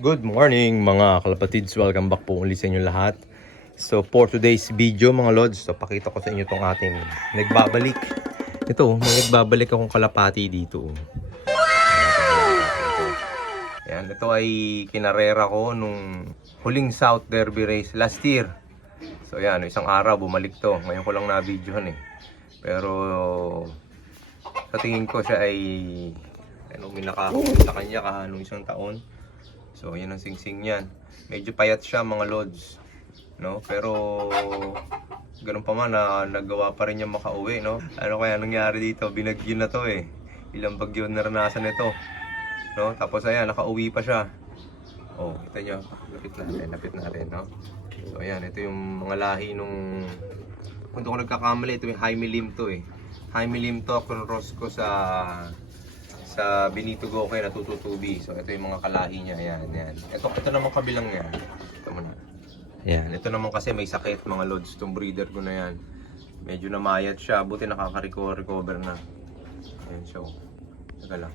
Good morning mga kalapatids, welcome back po ulit sa inyo lahat. So for today's video mga lods, so pakita ko sa inyo itong ating nagbabalik. Ito, may nagbabalik akong kalapati dito. Yan, ito ay kinarera ko nung huling South Derby race last year. So yan, isang araw bumalik to. Ngayon ko lang na-videohan eh. Pero sa tingin ko siya ay may nakakita sa kanya kahanong isang taon. So yan ang singsing niyan. Medyo payat siya mga lods, no? Pero ganun pa man na nagawa pa rin niya makauwi, no? Ano kaya nangyari dito? Binagyo na to eh. Ilang bagyo naranasan nito, no? Tapos ayan, nakauwi pa siya. Oh, kita niyo, lapit natin, no? So ayan, ito yung mga lahi nung kung ko nagkakamali, ito yung Jaime Lim to eh. Jaime Lim to, cross ko sa Benito Gokey na tututubi. So ito yung mga kalahi niya. Ayan. Ito naman kabilang niya. Ito muna. Ayan. Ito naman kasi may sakit mga lods. Itong breeder ko na yan. Medyo namayat siya. Buti nakaka-recover na. Ayan siya. Teka lang.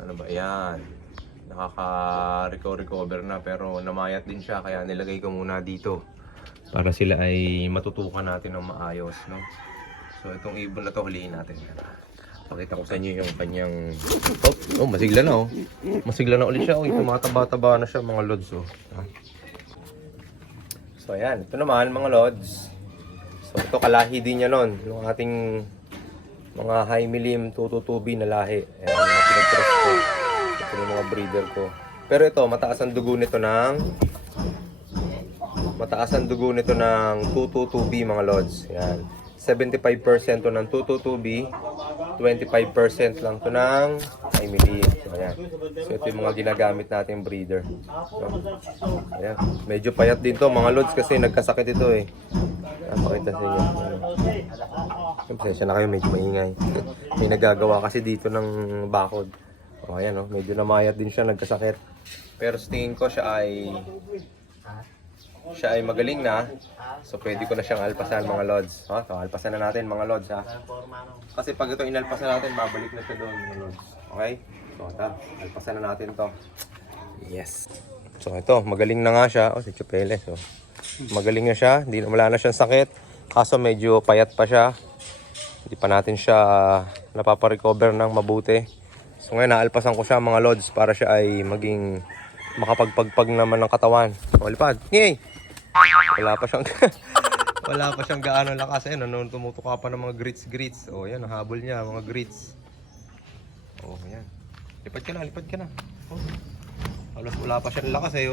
Ano ba? Ayan. Nakaka-recover na. Pero namayat din siya. Kaya nilagay ko muna dito. Para sila ay matutukan natin ng maayos. No? So itong ibon na to huliin natin. Pakita ko sa inyo yung kanyang masigla na oh. Masigla na ulit siya oh. Tumataba-taba na siya mga lods oh. So ayan, ito naman mga lods. So ito kalahi din niya nun. Yung ating mga Jaime Lim tututubi na lahi. Ayan, mga pinag-cross ko. Ito yung mga breeder ko. Pero ito, mataas ang dugo nito ng tututubi mga lods. Ayan. 75% to ng 222B, 25% lang to ng Jaime Lim. So, ayan. So, ito yung mga ginagamit natin breeder. So, ayan. Medyo payat din to mga lods kasi nagkasakit ito eh. Pakita sa inyo. Pasensya na kayo, medyo maingay. May nagagawa kasi dito ng bakod. O, ayan o, medyo namayat din siya, nagkasakit. Pero sa tingin ko siya ay magaling na. So pwede ko na siyang alpasan mga lods. So alpasan na natin mga lods ha. Kasi pag ito inalpasan natin, babalik na siya doon mga lods. Okay? So alpasan na natin to. Yes. So ito, magaling na nga siya. Si Chupele. So magaling na siya. Wala na siyang sakit. Kaso medyo payat pa siya. Hindi pa natin siya napaparecover ng mabuti. So ngayon naalpasan ko siya mga lods para siya ay maging makapagpagpag naman ng katawan. O lipad. Ngey! Wala pa siyang gaano lakas. Ayun, tumutuka pa ng mga grits. O yan, nahabol niya, mga grits. O yan. Lipad ka na. O. Halos wala pa siyang lakas eh.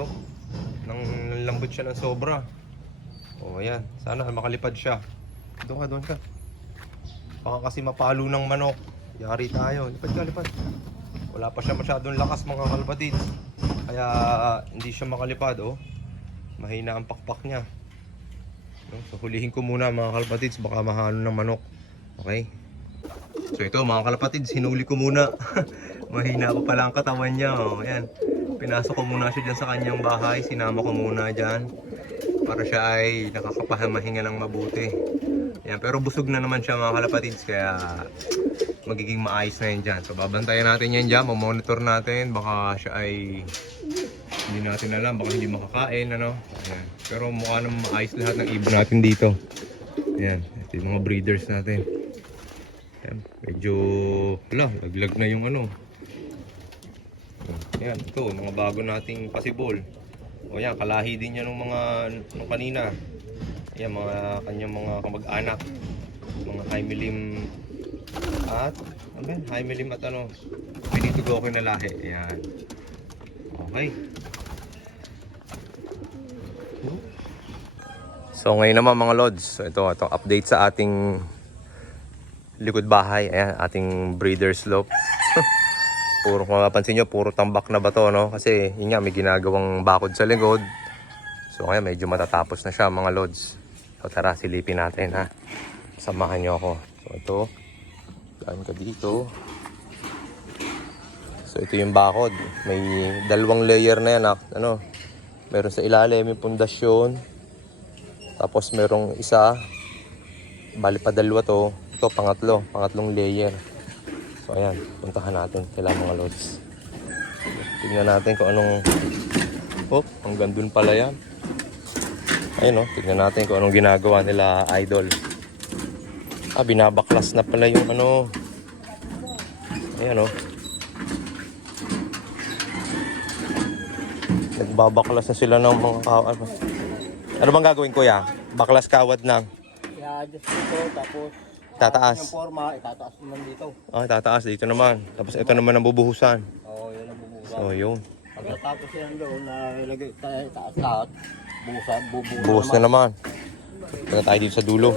Nang lambot siya ng sobra. O yan, sana makalipad siya. Doon ka. Baka kasi mapalo ng manok. Yari tayo. Lipad. Wala pa siya masyadong lakas mga kalapatids. Kaya hindi siya makalipad oh. Mahina ang pakpak niya. So hulihin ko muna mga kalapatids, baka mahalo ng manok. Okay? So ito mga kalapatids, hinuli ko muna. Mahina pa pala ang katawan niya oh. Ayan. Pinasok ko muna siya dyan sa kanyang bahay. Sinama ko muna dyan para siya ay nakakapahamahinga ng mabuti. Ayan. Pero busog na naman siya mga kalapatids, kaya magiging maayos na yan dyan. So babantayan natin yan dyan, mamonitor natin. Baka siya ay hindi natin alam, baka hindi makakain ano. Ayan. Pero mukha naman maayos lahat ng ibon natin dito. Ayan, ito yung mga breeders natin. Ayan. Medyo laglag na yung ano. Ayan, ito mga bago nating pasibol. O yan, kalahi din yan nung kanina. Ayan, kanyang mga kamag-anak, mga Jaime Lim at Benito Gokey na lahi. Ayan. Okay. So ngayon naman mga lods, ito update sa ating likod bahay. Ayan, ating breeder slope. Kung mapapansin nyo, puro tambak na ba to, no? Kasi yun nga, may ginagawang bakod sa likod. So kaya medyo matatapos na siya mga lods. So tara, silipin natin ha. Samahan nyo ako. So ito, daan ka dito. So ito yung bakod. May dalawang layer na yan. Meron sa ilalim yung pundasyon. Tapos merong isa. Bali pa dalawa to. Ito pangatlong layer. So ayan, puntahan natin sila mga lods. Tingnan natin kung anong... Oh, hanggang dun pala yan. Ayun oh, tingnan natin kung anong ginagawa nila idol. Binabaklas na pala yung ano. Ayan oh. Nagbabaklas na sila ng mga kawad. Ano bang gagawin kuya? Baklas kawad lang. I-adjust dito, tapos Tataas. yung forma, itataas naman dito. Tataas dito naman. Tapos ito naman ang bubuhusan. Oo, yun ang bumubusan. So yun. Pagkatapos yan doon na ilagay taas lahat, bubuhusan Buhos na naman. Tingnan tayo dito sa dulo.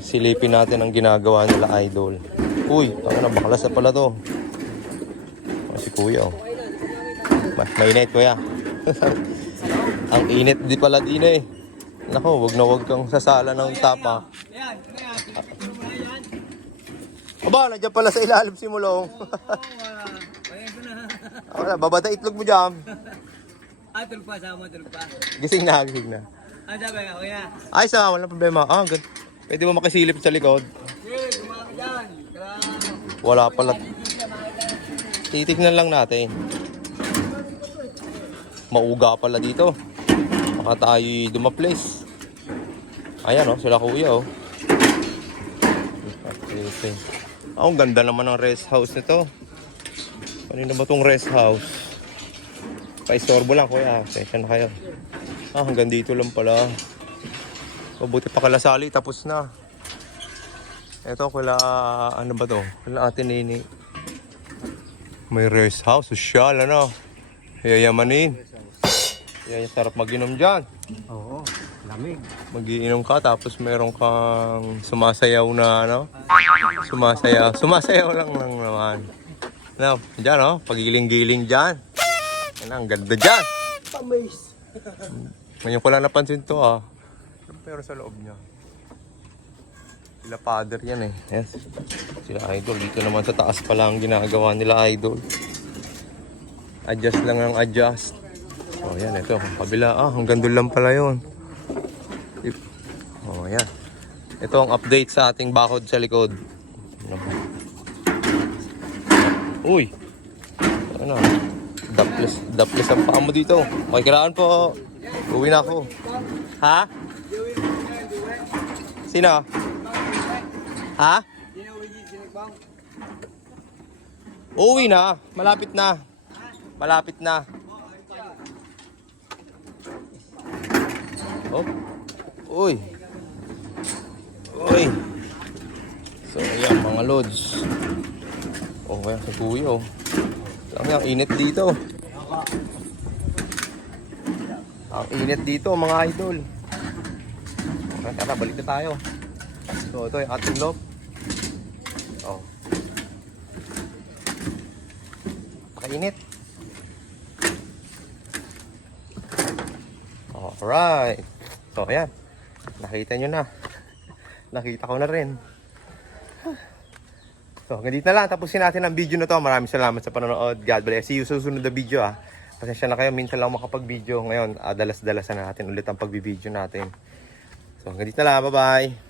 Silipin natin ang ginagawa nila idol. Uy, ano, baklas na pala to. Si kuya oh. Mainit kuya. Ang init di pala din eh. Nako, wag na wag kang sasala ng tapa. Aba, nandiyan pala sa ilalim si Mulong. Wala, babata itlog mo dyan. Tulog pa, sama, tulog pa. Gising na, gising na. Sabi, kuya. Ay, walang problema. Good. Pwede mo makisilip sa likod. Kumaka dyan. Wala pala. Titignan lang natin. Mauga pala dito. Baka tayo dumaples. Ayan oh, sila kuya oh. Okay. Ang ganda naman ng rest house nito. Kanina ba tong rest house? Pa-istorbo lang kuya. Session na kayo. Hanggang dito lang pala. Mabuti pa kalasali, tapos na. Ito, ano ba to? Kala Ate Nini. May rest house, social, ano? Yayamanin. Yan, sarap mag-inom dyan. Oo, lamig. Mag-iinom ka, tapos meron kang sumasayaw na, ano? Sumasayaw lang naman. Ano, dyan, oh, pagiling-giling dyan. Yan, ang ganda dyan. Amaze. Ngayon ko lang napansin to, ah. Pero sa loob niya. Sila father yan eh. Yes. Sila idol. Dito naman sa taas pa lang ginagawa nila idol. Adjust lang ang adjust. Oh yan, ito. Kabila. Hanggang doon lang pala yun. Oh yan. Ito ang update sa ating bakod sa likod. Uy. Ano? Daples ang paa mo dito. Makikiraan po. Uwi na ako. Ha? Sino? Ha? Uwi na. Malapit na. Malapit na. Oh. Uy. Uy. So, ayan mga lods. Oh, kaya sa kuya oh. Lang yung init dito. Ang init dito mga idol. Okay, tara, balik na tayo. So, ito yung ating loob. Oh. Pakainit. Alright. So, ayan. Nakita nyo na. Nakita ko na rin. So, hanggang dito na lang. Tapusin natin ang video na to. Maraming salamat sa panonood. God bless. See you sa susunod na video ah. Pasensya na kayo. Minsan lang makapag-video. Ngayon, dalas-dalasan natin ulit ang pagbibideo natin. So, hanggang dito na lang. Bye-bye.